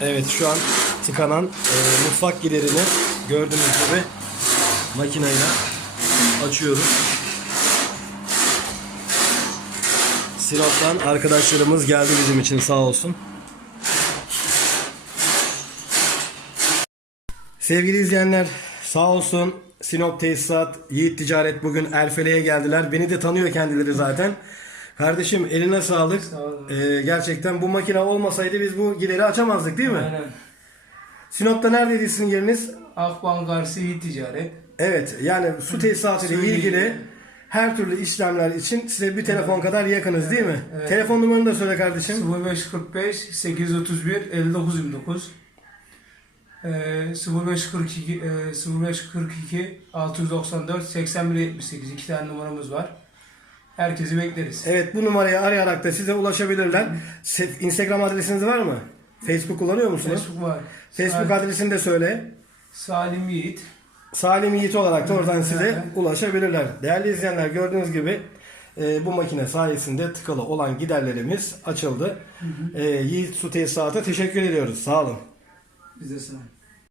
Evet şu an tıkanan e, mutfak giderini gördüğünüz gibi makineyle açıyoruz. Sinop'tan arkadaşlarımız geldi bizim için sağ olsun. Sevgili izleyenler sağ olsun Sinop Tesisat, Yiğit Ticaret bugün Erfele'ye geldiler. Beni de tanıyor kendileri zaten. Kardeşim eline sağlık. Sağ olun. Ee, gerçekten bu makine olmasaydı biz bu gideri açamazdık değil mi? Aynen. Sinop'ta neredeydi sizin yeriniz? Akbank Arsiyi Ticaret. Evet yani su tesisatı ile ilgili her türlü işlemler için size bir telefon kadar yakınız değil mi? Evet. Telefon numaranı da söyle kardeşim. 0545 831 5929 ee, 0542 e, 0542 694 81 78 iki tane numaramız var. Herkesi bekleriz. Evet bu numarayı arayarak da size ulaşabilirler. Se- Instagram adresiniz var mı? Facebook kullanıyor musunuz? Facebook var. Facebook Sal- adresini de söyle. Salim Yiğit. Salim Yiğit olarak da oradan size Evet. ulaşabilirler. Değerli izleyenler gördüğünüz gibi e, bu makine sayesinde tıkalı olan giderlerimiz açıldı. E, Yiğit Su Tesisat'a teşekkür ediyoruz. Sağ olun. Bize sağ.